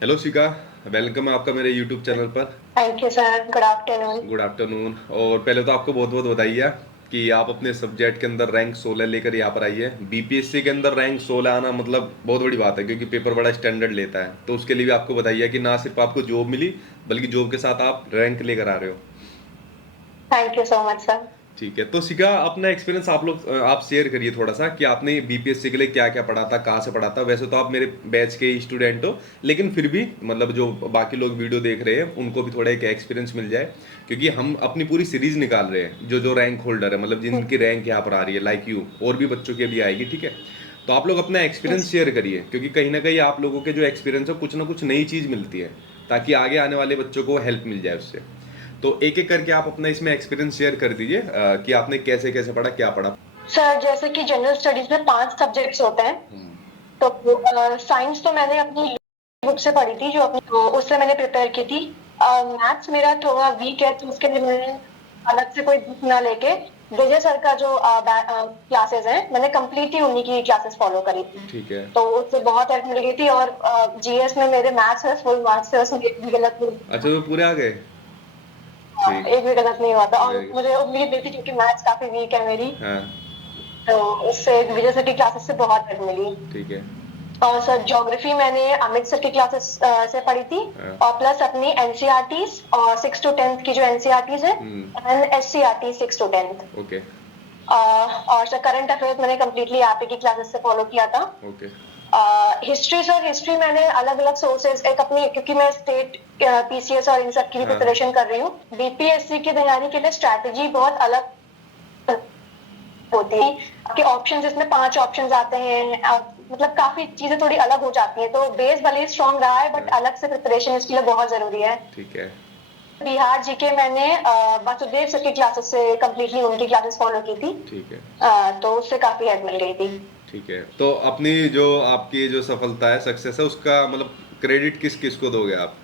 Hello शिका। Welcome है आपका मेरे यूट्यूब चैनल पर। Thank you sir. Good afternoon. Good afternoon. और पहले तो आपको बहुत बहुत बधाई है कि आप अपने सब्जेक्ट के अंदर रैंक 16 लेकर यहाँ पर आई है। बीपीएससी के अंदर रैंक 16 आना मतलब बहुत बड़ी बात है, क्योंकि पेपर बड़ा स्टैंडर्ड लेता है। तो उसके लिए भी आपको बधाई है कि ना सिर्फ आपको जॉब मिली, बल्कि जॉब के साथ आप रैंक लेकर आ रहे हो। Thank you so much sir. ठीक है, तो शिका अपना एक्सपीरियंस आप शेयर करिए थोड़ा सा कि आपने बीपीएससी के लिए क्या क्या पढ़ा था, कहाँ से पढ़ा था। वैसे तो आप मेरे बैच के स्टूडेंट हो, लेकिन फिर भी मतलब जो बाकी लोग वीडियो देख रहे हैं उनको भी थोड़ा एक एक्सपीरियंस मिल जाए, क्योंकि हम अपनी पूरी सीरीज निकाल रहे हैं जो जो रैंक होल्डर है, मतलब जिनकी रैंक यहाँ पर आ रही है, लाइक यू, और भी बच्चों की अभी आएगी। ठीक है, तो आप लोग अपना एक्सपीरियंस शेयर करिए, क्योंकि कहीं ना कहीं आप लोगों के जो एक्सपीरियंस है कुछ ना कुछ नई चीज़ मिलती है, ताकि आगे आने वाले बच्चों को हेल्प मिल जाए उससे। तो एक एक करके आप अपना इसमें एक्सपीरियंस शेयर कर दीजिए कि आपने कैसे कैसे पढ़ा, क्या पढ़ा। सर जैसे कि जनरल स्टडीज में 5 सब्जेक्ट्स होते हैं। तो साइंस तो मैंने अपनी बुक से पढ़ी थी, जो अपनी तो उससे मैंने प्रिपेयर की थी। मैथ्स मेरा थोड़ा वीक है, तो उसके लिए मैंने अलग से कोई बुक ना लेके विजय सर का जो क्लासेस हैं, मैंने कंप्लीटली उन्हीं की क्लासेस फॉलो करी थी। ठीक है। तो उससे बहुत हेल्प मिल गई थी। और जीएस में मेरे मैथ्स है, फुल मार्क्स है, उसमें एक भी गलत नहीं। अच्छा, तो पूरे आ गए। हाँ, ठीक। एक भी गलत नहीं हुआ था, और वेरी। मुझे उम्मीद नहीं थी क्योंकि मैथ्स काफी वीक है मेरी। हाँ। तो उससे विजय सर की क्लासेस से बहुत हेल्प मिली। ठीक है। और सर ज्योग्राफी मैंने अमित सर की क्लासेस से पढ़ी थी। हाँ। और प्लस अपनी एनसीईआरटीज और 6 to 10 की जो एनसीईआरटीज है, एंड एससीईआरटी 6 to 10। ओके। और सर करंट अफेयर्स मैंने कम्प्लीटली आप ही की क्लासेस से फॉलो किया था। ओके। हिस्ट्री सर, हिस्ट्री मैंने अलग अलग सोर्सेज, एक अपनी, क्योंकि मैं स्टेट पीसीएस और इन सब की हाँ। प्रिपरेशन कर रही हूँ। बीपीएससी की तैयारी के लिए स्ट्रैटेजी बहुत अलग होती है। आपके ऑप्शंस, इसमें 5 ऑप्शंस आते हैं। मतलब काफी चीजें थोड़ी अलग हो जाती हैं, तो बेस भले ही स्ट्रांग रहा है, बट हाँ। अलग से प्रिपरेशन इसके लिए बहुत जरूरी है। ठीक है। बिहार जीके मैंने वासुदेव सर की क्लासेस से कम्प्लीटली उनकी क्लासेस फॉलो की थी। ठीक है। तो उससे काफी हेल्प मिल गई थी। ठीक है, तो अपनी जो आपकी जो सफलता है, सक्सेस है, उसका मतलब क्रेडिट किस किस को दोगे आप।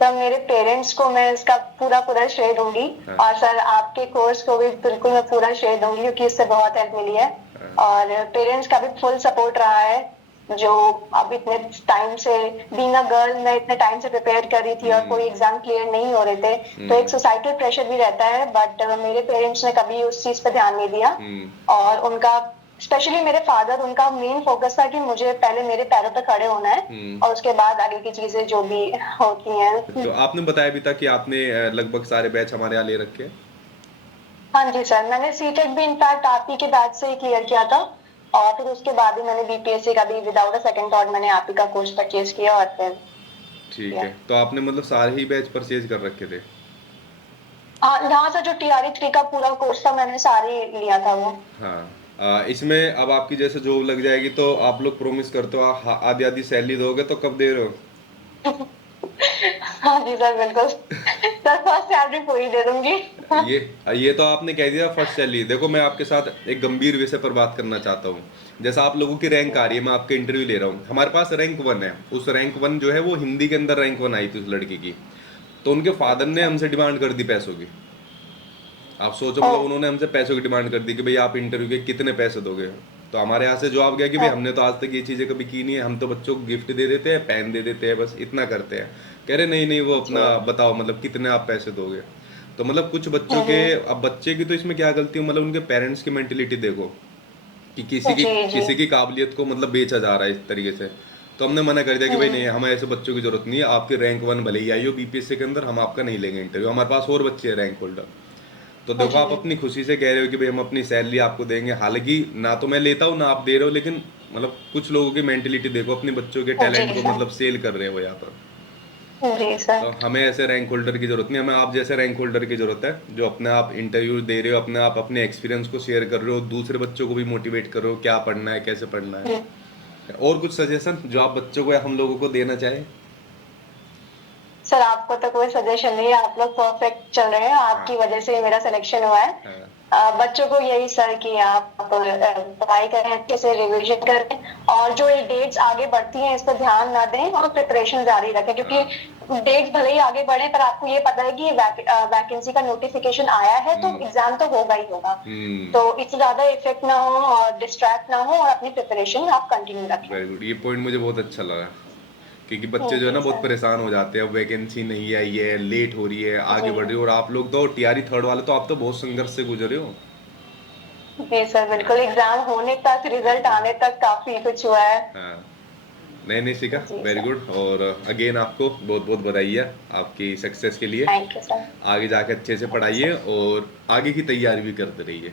सर मेरे पेरेंट्स को मैं इसका पूरा पूरा श्रेय दूंगी। हाँ। और सर आपके कोर्स को भी बिल्कुल मैं पूरा श्रेय दूंगी, क्योंकि इससे बहुत हेल्प मिली है। हाँ। और पेरेंट्स का भी फुल सपोर्ट रहा है। जो अब इतने टाइम से, बीइंग अ गर्ल, मैं इतने टाइम से प्रिपेयर कर रही थी और कोई एग्जाम क्लियर नहीं हो रहे थे, तो एक सोसाइटल प्रेशर भी रहता है, बट मेरे पेरेंट्स ने कभी उस चीज पे ध्यान नहीं दिया। और उनका, स्पेशली मेरे फादर, उनका मेन फोकस था कि मुझे पहले मेरे पैरों पे खड़े होना है, और उसके बाद आगे की चीजें जो भी होती हैं। तो आपने बताया भी था कि आपने लगभग सारे बैच हमारे यहाँ ले रखे हैं। हाँ जी सर, मैंने सीटेट भी इनफैक्ट आप ही के बैच से ही क्लियर किया था। और फिर उसके बाद ही मैंने बीपीएससी का भी विदाउट अ सेकंड थॉट मैंने आप ही का कोर्स परचेज किया और फिर ठीक किया। है, तो आपने मतलब सारे ही बैच परचेज कर रखे थे। हाँ, यहाँ से जो टीआरई 3 का पूरा कोर्स था, मैंने सारे लिया था वो। हाँ। इसमें अब आपकी जैसे जॉब लग जाएगी, तो आप लोग प्रॉमिस करते हो आधी आधी सैलरी दोगे, तो कब दे रहे हो। हाँ जी सर, बिल्कुल सर, फर्स्ट सैलरी पूरी दे दूंगी। ये ये तो आपने कह दिया फर्स्ट सैलरी। देखो, मैं आपके साथ एक गंभीर विषय पर बात करना चाहता हूँ। जैसा आप लोगों की रैंक आ रही है, मैं आपके इंटरव्यू ले रहा हूँ, हमारे पास रैंक 1 है। उस रैंक 1 जो है वो हिंदी के अंदर रैंक 1 आई थी उस लड़की की। तो उनके फादर ने हमसे डिमांड कर दी पैसों की। आप सोचो, ओ, मतलब उन्होंने हमसे पैसों की डिमांड कर दी कि भाई आप इंटरव्यू के कितने पैसे दोगे। तो हमारे यहाँ से जवाब गया कि भाई हमने तो आज तक ये चीज़ें कभी की नहीं है, हम तो बच्चों को गिफ्ट दे देते हैं, पेन दे देते हैं, बस इतना करते हैं। कह रहे नहीं नहीं, वो जी। अपना बताओ मतलब कितने आप पैसे दोगे। तो मतलब कुछ बच्चों के, हम्म। अब बच्चे की तो इसमें क्या गलती है, मतलब उनके पेरेंट्स की मेंटेलिटी देखो कि जी जी। किसी की काबिलियत को मतलब बेचा जा रहा है इस तरीके से। तो हमने मना कर दिया कि भाई नहीं, हम्म। हमें ऐसे बच्चों की जरूरत नहीं है। आपकी रैंक 1 भले ही आई हो बीपीएससी के अंदर, हम आपका नहीं लेंगे इंटरव्यू, हमारे पास और बच्चे हैं रैंक होल्डर। तो देखो, जी। आप अपनी खुशी से कह रहे हो कि भाई हम अपनी सैलरी आपको देंगे, हालांकि ना तो मैं लेता हूँ ना आप दे रहे हो, लेकिन मतलब कुछ लोगों की मेंटेलिटी देखो, अपने बच्चों के जी टैलेंट को सर। मतलब सेल कर रहे हो यहाँ पर। जी सर। तो हमें ऐसे रैंक होल्डर की जरूरत नहीं, हमें आप जैसे रैंक होल्डर की जरूरत है, जो अपने आप इंटरव्यू दे रहे हो, अपने आप अपने एक्सपीरियंस को शेयर कर रहे हो, दूसरे बच्चों को भी मोटिवेट कर रहे हो क्या पढ़ना है, कैसे पढ़ना हम्म। है। और कुछ सजेशन जो आप बच्चों को या हम लोगों को देना चाहें। सर आपको तो कोई सजेशन नहीं है, आप लोग परफेक्ट चल रहे हैं, हाँ। आपकी वजह से ही मेरा सिलेक्शन हुआ है। हाँ। बच्चों को यही सर कि आप पढ़ाई करें, अच्छे से रिवीजन करें, और जो ये डेट्स आगे बढ़ती हैं इस पर ध्यान ना दें, और प्रिपरेशन जारी रखें, क्योंकि हाँ। डेट्स भले ही आगे बढ़े, पर आपको ये पता है कि वैकेंसी का नोटिफिकेशन आया है, तो एग्जाम तो होगा ही होगा। हम्म। तो इससे ज्यादा इफेक्ट ना हो और डिस्ट्रैक्ट ना हो, और अपनी प्रिपरेशन आप कंटिन्यू रखें। वेरी गुड, ये पॉइंट मुझे बहुत अच्छा लगा। क्योंकि बच्चे जो है ना बहुत सर। परेशान हो जाते हैं, अब वैकेंसी नहीं आई है, लेट हो रही है, आगे जी बढ़ रही है, और आप लोग तो टीआरई थर्ड वाले तो आप तो बहुत संघर्ष से गुजरे हो। जी सर, बिल्कुल एग्जाम होने तक, रिजल्ट आने तक काफी कुछ हुआ है। हाँ, नहीं नहीं सीखा, जी वेरी सर। गुड। और अगेन आपको बहुत बहुत बधाई है आपकी सक्सेस के लिए। Thank you sir. आगे जाके अच्छे से थैंक यू सर। पढ़ाइए और आगे की तैयारी भी करते रहिए।